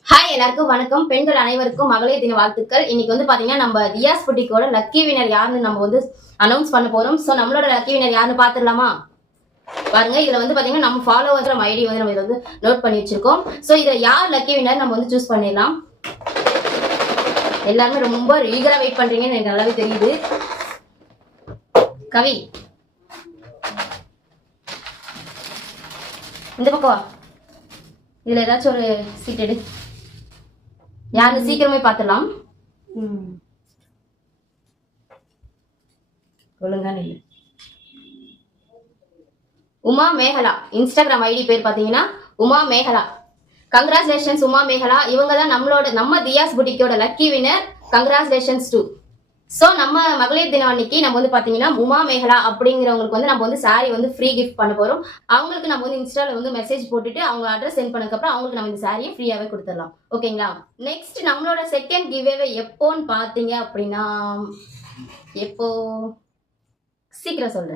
Hi எல்லாருக்கும் வணக்கம். பெண்கள் அனைவருக்கும் மகளிர் தின வாழ்த்துக்கள். இன்னைக்கு வந்து பாத்தீங்கன்னா நம்ம தியாஸ் புட்டிக்கோட லக்கி வினர் யாருன்னு நம்ம வந்து அனௌன்ஸ் பண்ண போறோம். சோ நம்மளோட லக்கி வினர் யாருன்னு பாத்துடலாமா? பாருங்க, இதுல வந்து பாத்தீங்கன்னா நம்ம ஃபாலோவர்ஸ் நம்ம ஐடி வந்து நம்ம இதை வந்து நோட் பண்ணி வச்சிருக்கோம். சோ இதுல யார் லக்கி வினர் நம்ம வந்து சூஸ் பண்ணிடலாம். எல்லாருமே ரொம்ப ஈகரா வெயிட் பண்றீங்கன்னு எனக்கு நல்லாவே தெரியுது. கவி, இந்த பக்கம் வா. இதுல ஏதாச்சும் ஒரு சீட் எடு. யாருன்னு சீக்கிரமே பாத்துடலாம். ஒழுங்கா நில்லு. உமா மேகலா, இன்ஸ்டாகிராம் ஐடி பேர் பாத்தீங்கன்னா உமா மேகலா. கங்க்ராச்சுலேஷன்ஸ் உமா மேகலா. இவங்க தான் நம்ம தியாஸ் புட்டிக்கோட lucky winner. Congratulations too. So நம்ம மகளிர் தினம் அன்னைக்கு நம்ம வந்து பாத்தீங்கன்னா உமா மேகலா அப்படிங்கிறவங்களுக்கு வந்து நம்ம வந்து சாரி வந்து ஃப்ரீ கிஃப்ட் பண்ண போறோம். அவங்களுக்கு நம்ம வந்து இன்ஸ்டால வந்து மெசேஜ் போட்டுட்டு அவங்க அட்ரஸ் சென்ட் பண்ணதுக்கு அப்புறம் அவங்களுக்கு நம்ம இந்த சாரியை ஃப்ரீயாவே கொடுத்துடலாம். ஓகேங்களா? நெக்ஸ்ட் நம்மளோட செகண்ட் கிவ்அவே எப்போன்னு பாத்தீங்க அப்படின்னா, எப்போ சீக்கிரம் சொல்றேன்.